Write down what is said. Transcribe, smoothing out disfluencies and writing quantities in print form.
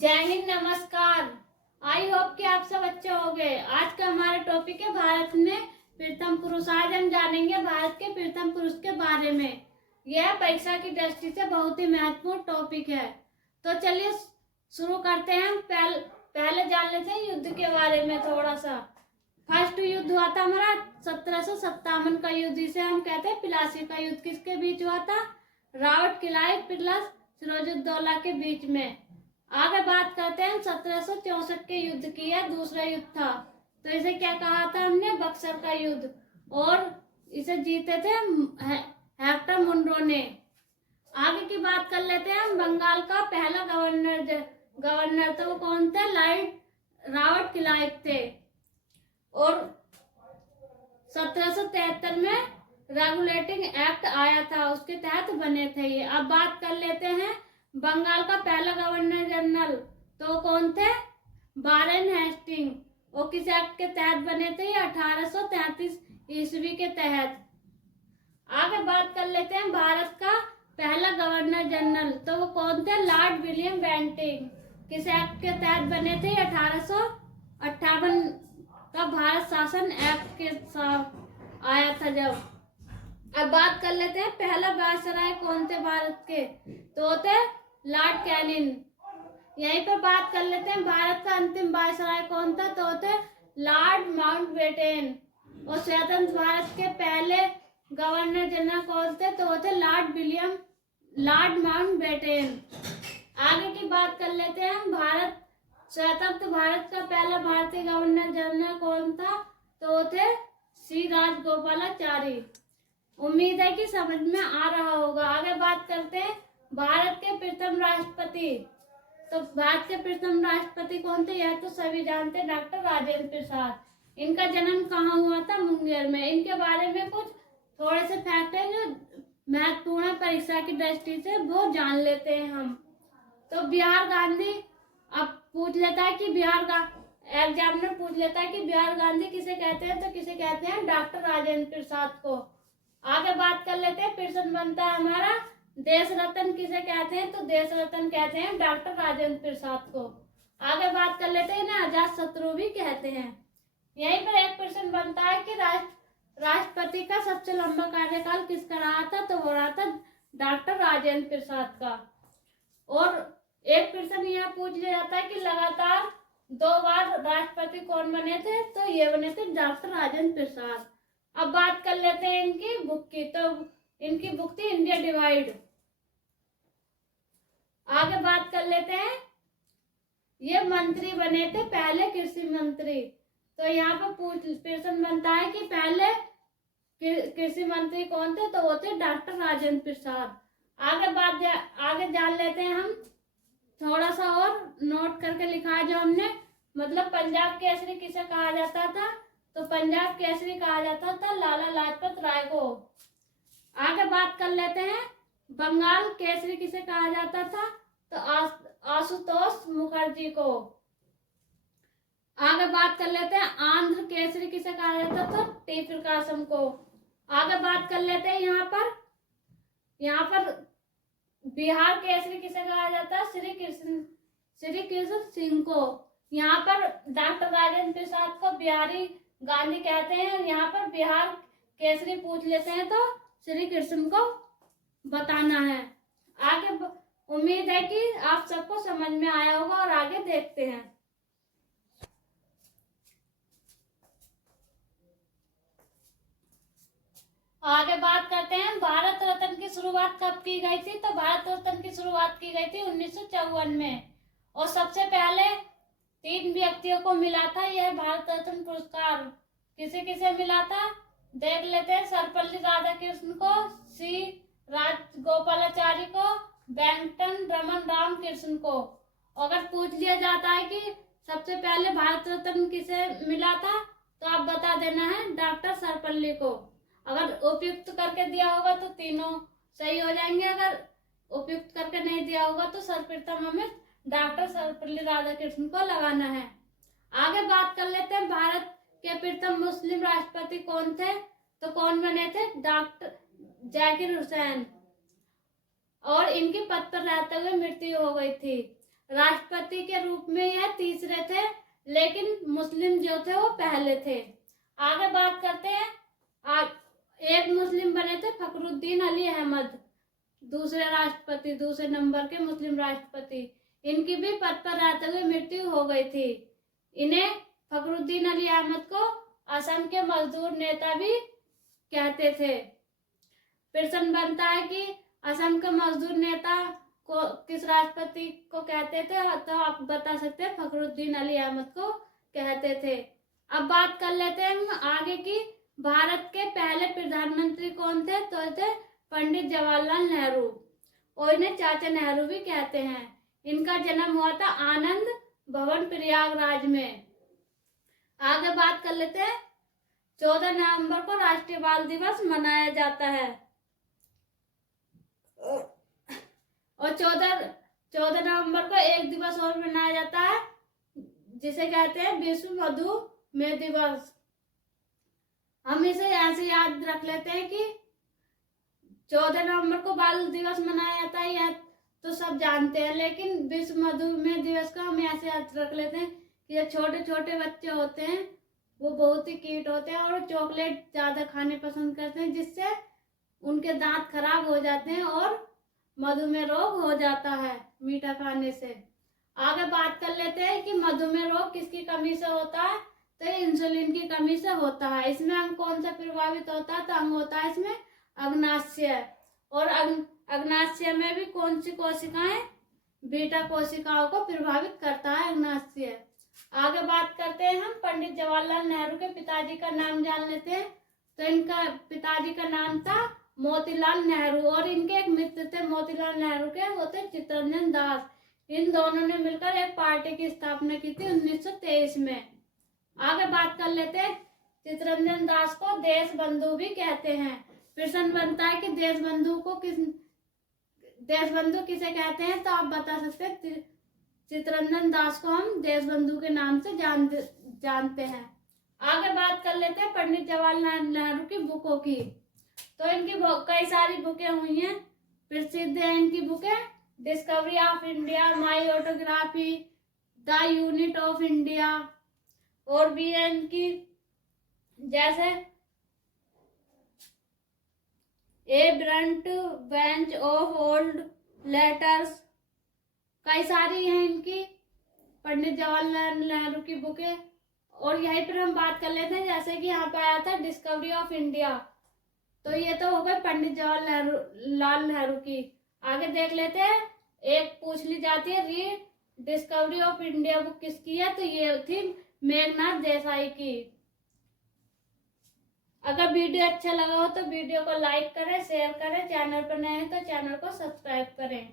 जय हिंद, नमस्कार। I hope कि आप सब अच्छे होंगे। आज का हमारा टॉपिक है भारत में प्रथम पुरुष। आज हम जानेंगे भारत के प्रथम पुरुष के बारे में। यह परीक्षा की दृष्टि से बहुत ही महत्वपूर्ण टॉपिक है। तो चलिए शुरू करते हैं। हम पहले जान लेते हैं युद्ध के बारे में थोड़ा सा। फर्स्ट युद्ध हुआ था हमारा 1757 का युद्ध, जिसे हम कहते हैं प्लासी का युद्ध। किसके बीच हुआ था? रॉबर्ट क्लाइव प्लस सिराजुद्दौला के बीच में। आगे बात करते हैं 1764 के युद्ध की। है दूसरा युद्ध था, तो इसे क्या कहा था हमने? बक्सर का युद्ध। और इसे जीते थे हेक्टर मुनरो ने। आगे की बात कर लेते हैं हम। बंगाल का पहला गवर्नर तो वो कौन थे? रॉबर्ट क्लाइव थे। और 1773 में रेगुलेटिंग एक्ट आया था, उसके तहत बने थे ये। अब बात कर लेते हैं बंगाल का पहला गवर्नर जनरल तो कौन थे? Warren Hasting. वो किस एक्ट के तहत बने थे? 1833 ईस्वी के तहत। आगे बात कर लेते हैं भारत का पहला गवर्नर जनरल तो वो कौन थे? Lord William Bentinck. किस एक्ट के तहत बने थे? 1858 का भारत शासन एक्ट के साथ आया था जब। अब बात कर लेते हैं पहला वायसराय कौन थे भारत के? तो थे लॉर्ड कैनिंग। यहीं पर बात कर लेते हैं भारत का अंतिम वायसराय कौन था? तो थे लॉर्ड माउंटबेटन। और स्वतंत्र भारत के पहले गवर्नर जनरल कौन थे? तो थे लॉर्ड माउंटबेटन। आगे की बात कर लेते हैं हम। स्वतंत्र भारत का पहला भारतीय गवर्नर जनरल कौन था? तो थे श्री राजगोपालाचारी। उम्मीद है कि समझ में आ रहा होगा। आगे बात करते हैं भारत के प्रथम राष्ट्रपति। तो भारत के प्रथम राष्ट्रपति कौन थे? यह तो सभी जानते हैं, डॉक्टर राजेंद्र प्रसाद। इनका जन्म कहाँ हुआ था? मुंगेर में। इनके बारे में कुछ थोड़े से फैक्ट है जो महत्वपूर्ण परीक्षा की दृष्टि से वो जान लेते हैं हम। तो बिहार गांधी अब पूछ लेता है कि एग्जामिनर पूछ लेता है कि बिहार गांधी किसे कहते हैं? तो किसे कहते हैं? डॉक्टर राजेंद्र प्रसाद को। आगे बात कर लेते हैं। प्रश्न बनता है हमारा देश रत्न किसे कहते हैं? तो देश रत्न कहते हैं डॉक्टर राजेंद्र प्रसाद को। आगे बात कर लेते हैं ना, अजात शत्रु भी कहते हैं। यहीं पर एक प्रश्न बनता है कि राष्ट्रपति का सबसे लंबा कार्यकाल किसका रहा था? तो वो रहा था डॉक्टर राजेंद्र प्रसाद का। और एक प्रश्न यह पूछ लिया जाता है कि लगातार 2 बार राष्ट्रपति कौन बने थे? तो ये बने थे डॉक्टर राजेंद्र प्रसाद। अब बात कर लेते हैं इनकी बुक की। तो इनकी बुक थी इंडिया डिवाइड। आगे बात कर लेते हैं, ये मंत्री बने थे पहले कृषि मंत्री। तो यहाँ पर प्रश्न बनता है कि पहले कृषि मंत्री कौन थे? तो वो थे डॉक्टर राजेंद्र प्रसाद। आगे जान लेते हैं हम। थोड़ा सा और नोट करके लिखा है जो हमने। मतलब पंजाब केसरी किसे कहा जाता था? तो पंजाब केसरी कहा जाता था लाला लाजपत राय को। आगे बात कर लेते हैं बंगाल केसरी किसे कहा जाता था? तो आशुतोष मुखर्जी को। आगे बात कर लेते हैं आंध्र केसरी किसे कहा जाता था? टी प्रकाशम को। आगे बात कर लेते हैं यहाँ पर बिहार केसरी किसे कहा जाता है? श्री कृष्ण सिंह को। यहाँ पर डॉक्टर राजेंद्र प्रसाद को बिहारी गांधी कहते हैं। यहाँ पर बिहार केसरी पूछ लेते हैं तो श्री कृष्ण को बताना है। आगे उम्मीद है कि आप सबको समझ में आया होगा। और आगे देखते हैं। आगे बात करते हैं भारत रत्न की शुरुआत कब की गई थी? तो भारत रत्न की शुरुआत की गई थी 1954 में। और सबसे पहले 3 व्यक्तियों को मिला था यह भारत रत्न पुरस्कार। किसे किसे मिला था? देख लेते हैं। सर्वपल्ली राधाकृष्णन को, श्री राजगोपालाचारी को, वेंकट रमन रामकृष्ण को। अगर पूछ लिया जाता है कि सबसे पहले भारत रत्न किसे मिला था, तो आप बता देना है डॉक्टर सर्वपल्ली को। अगर उपयुक्त करके दिया होगा तो तीनों सही हो जाएंगे। अगर उपयुक्त करके नहीं दिया होगा तो सर्वप्रथम हमें डॉक्टर सर्वपल्ली राधाकृष्णन को लगाना है। आगे बात कर लेते हैं भारत के प्रथम मुस्लिम राष्ट्रपति कौन थे? तो कौन बने थे? डॉक्टर जाकिर हुसैन। और इनकी पद पर रहते हुए मृत्यु हो गई थी। राष्ट्रपति के रूप में यह तीसरे थे, लेकिन मुस्लिम जो थे वो पहले थे। आगे बात करते हैं, एक मुस्लिम बने थे फखरुद्दीन अली अहमद, दूसरे राष्ट्रपति, दूसरे नंबर के मुस्लिम राष्ट्रपति। इनकी भी पद पर रहते हुए मृत्यु हो गई थी। इन्हें फखरुद्दीन अली अहमद को असम के मजदूर नेता भी कहते थे। प्रश्न बनता है कि असम के मजदूर नेता को किस राष्ट्रपति को कहते थे, तो आप बता सकते हैं फखरुद्दीन अली अहमद को कहते थे। अब बात कर लेते हैं हम आगे की, भारत के पहले प्रधानमंत्री कौन थे, तो थे पंडित जवाहरलाल नेहरू, और इन्हें चाचा नेहरू भी कहते हैं। इनका जन्म हुआ था आनंद भवन प्रयागराज में। आगे बात कर लेते हैं, 14 नवंबर को राष्ट्रीय बाल दिवस मनाया जाता है, और 14 नवंबर को एक दिवस और मनाया जाता है जिसे कहते हैं विश्व मधुमेह दिवस। हम इसे ऐसे याद रख लेते हैं कि 14 नवंबर को बाल दिवस मनाया जाता है, यह तो सब जानते हैं, लेकिन विश्व मधुमेह दिवस का हम ऐसे याद रख लेते हैं कि जो छोटे छोटे बच्चे होते हैं वो बहुत ही क्यूट होते हैं और चॉकलेट ज़्यादा खाने पसंद करते हैं, जिससे उनके दांत खराब हो जाते हैं और मधुमेह रोग हो जाता है मीठा खाने से। आगे बात कर लेते हैं कि मधुमेह रोग किसकी कमी से होता है, तो इंसुलिन की कमी से होता है। इसमें अंग कौन सा प्रभावित होता है, तो अंग होता है इसमें अग्नाशय, और अग्नाशय में भी कौन सी कोशिकाएं, बीटा कोशिकाओं को प्रभावित करता है अग्नाशय। आगे बात करते हैं हम पंडित जवाहरलाल नेहरू के पिताजी का नाम जान लेते हैं। तो इनका पिताजी का नाम था मोतीलाल नेहरू, और इनके एक मित्र थे मोतीलाल नेहरू के, वो थे चित्तरंजन दास। इन दोनों ने मिलकर एक पार्टी की स्थापना की थी 1923 में। आगे बात कर लेते हैं, चित्तरंजन दास को देश बंधु भी कहते हैं। प्रश्न बनता है कि देश बंधु किसे कहते हैं, तो आप बता सकते हैं चित्तरंजन दास को हम देश बंधु के नाम से जानते हैं। आगे बात कर लेते हैं पंडित जवाहरलाल नेहरू की बुकों की। तो इनकी कई सारी बुकें हुई हैं, प्रसिद्ध है इनकी बुकें, discovery of India, my autobiography, the unity of India, और भी है इनकी जैसे a brunt bench of old letters, कई सारी हैं इनकी पंडित जवाहरलाल नेहरू की बुकें। और यहीं पर हम बात कर लेते हैं, जैसे कि यहाँ पे आया था डिस्कवरी ऑफ इंडिया, तो ये तो हो गई पंडित जवाहरलाल नेहरू की। आगे देख लेते हैं, एक पूछ ली जाती है read discovery of India book किसकी है, तो ये थी मेघनाथ देसाई की। अगर वीडियो अच्छा लगा हो तो वीडियो को लाइक करें, शेयर करें, चैनल पर नए हैं तो चैनल को सब्सक्राइब करें।